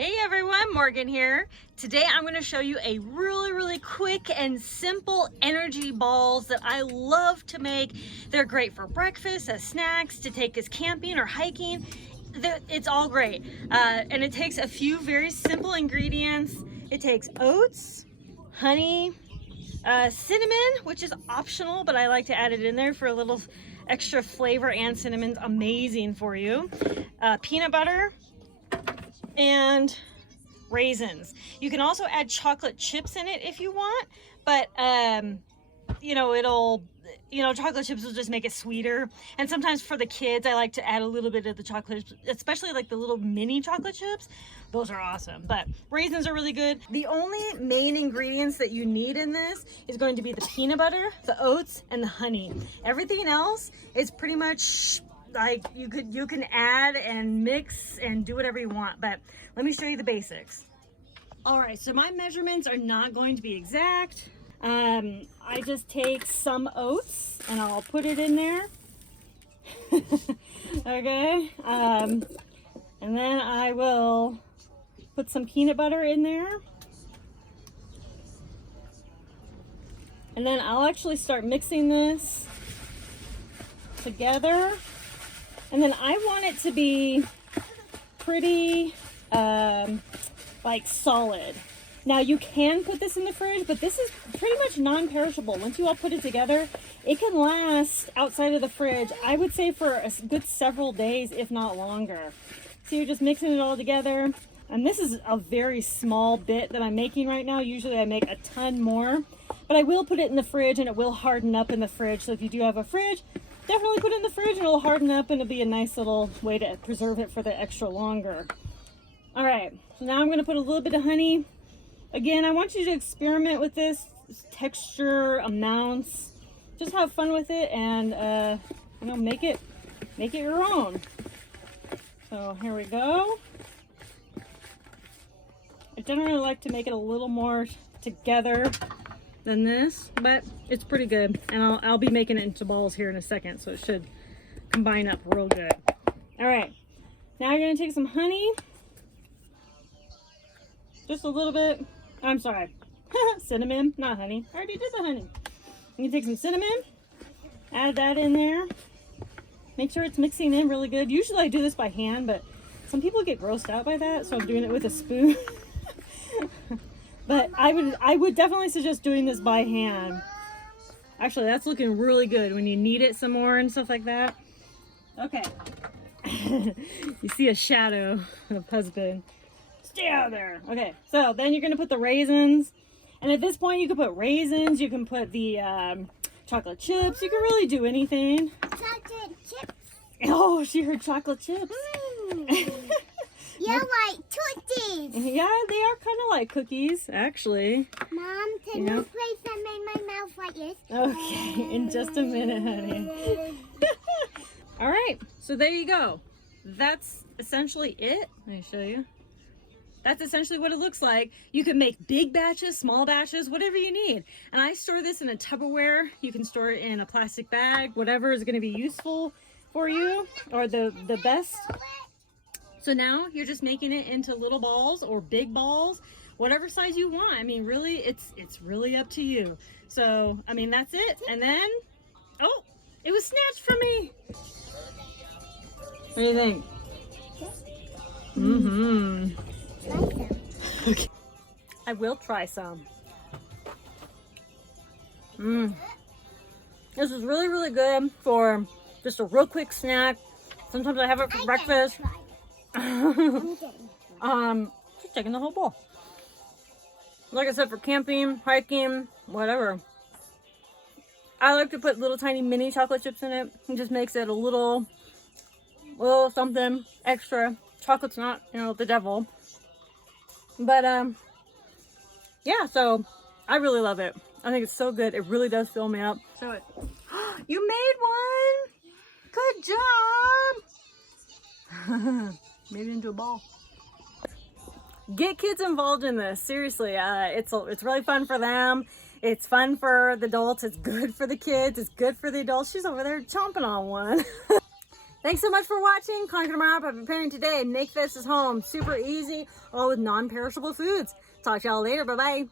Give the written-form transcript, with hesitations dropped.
Hey everyone, Morgan here. Today I'm going to show you a really quick and simple energy balls that I love to make. They're great for breakfast, as snacks, to take as camping or hiking. It's all great. And it takes a few very simple ingredients. It takes oats, honey, cinnamon, which is optional, but I like to add it in there for a little extra flavor, and cinnamon's amazing for you. Peanut butter, and raisins. You can also add chocolate chips in it if you want, but chocolate chips will just make it sweeter. And sometimes for the kids, I like to add a little bit of the chocolate, especially like the little mini chocolate chips. Those are awesome, but raisins are really good. The only main ingredients that you need in this is going to be the peanut butter, the oats, and the honey. Everything else is pretty much like you can add and mix and do whatever you want, but let me show you the basics. All right, so my measurements are not going to be exact. I just take some oats and I'll put it in there. Okay, and then I will put some peanut butter in there, and then I'll actually start mixing this together. And then I want it to be pretty like solid. Now you can put this in the fridge, but this is pretty much non-perishable. Once you all put it together, it can last outside of the fridge, I would say, for a good several days, if not longer. So you're just mixing it all together. And this is a very small bit that I'm making right now. Usually I make a ton more, but I will put it in the fridge and it will harden up in the fridge. So if you do have a fridge, definitely put it in the fridge and it'll harden up, and it'll be a nice little way to preserve it for the extra longer. All right, so now I'm going to put a little bit of honey. Again, I want you to experiment with this texture, amounts. Just have fun with it, and make it your own. So here we go. I generally like to make it a little more together than this, but it's pretty good, and I'll be making it into balls here in a second, so it should combine up real good. All right, now you're going to take some honey, just a little bit. I'm sorry, cinnamon, not honey. I already did the honey. You can take some cinnamon, add that in there. Make sure it's mixing in really good. Usually I do this by hand, but some people get grossed out by that, so I'm doing it with a spoon. But I would definitely suggest doing this by hand. Actually, that's looking really good when you knead it some more and stuff like that. Okay. You see a shadow of husband. Stay out there. Okay, so then you're going to put the raisins. And at this point, you can put raisins. You can put the chocolate chips. You can really do anything. Chocolate chips. Oh, she heard chocolate chips. Yeah, like Tootsie. Yeah, they are kind of like cookies, actually. Mom, can you place them in my mouth like this? Okay, in just a minute, honey. All right, so there you go. That's essentially it. Let me show you. That's essentially what it looks like. You can make big batches, small batches, whatever you need. And I store this in a Tupperware. You can store it in a plastic bag, whatever is going to be useful for you, or the best. So now you're just making it into little balls or big balls, whatever size you want. I mean, really, it's really up to you. So, I mean, that's it. And then, oh, it was snatched from me. What do you think? Okay. I will try some. This is really good for just a real quick snack. Sometimes I have it for breakfast. Just taking the whole bowl. Like I said, for camping, hiking, whatever. I like to put little tiny mini chocolate chips in it. It just makes it a little something extra. Chocolate's not, the devil. But yeah, so I really love it. I think it's so good. It really does fill me up. Show it. You made one. Good job. Made it into a ball. Get kids involved in this. Seriously, it's really fun for them. It's fun for the adults. It's good for the kids. It's good for the adults. She's over there chomping on one. Thanks so much for watching. Conquer Tomorrow by Preparing Today. Make this at home. Super easy, all with non-perishable foods. Talk to y'all later. Bye-bye.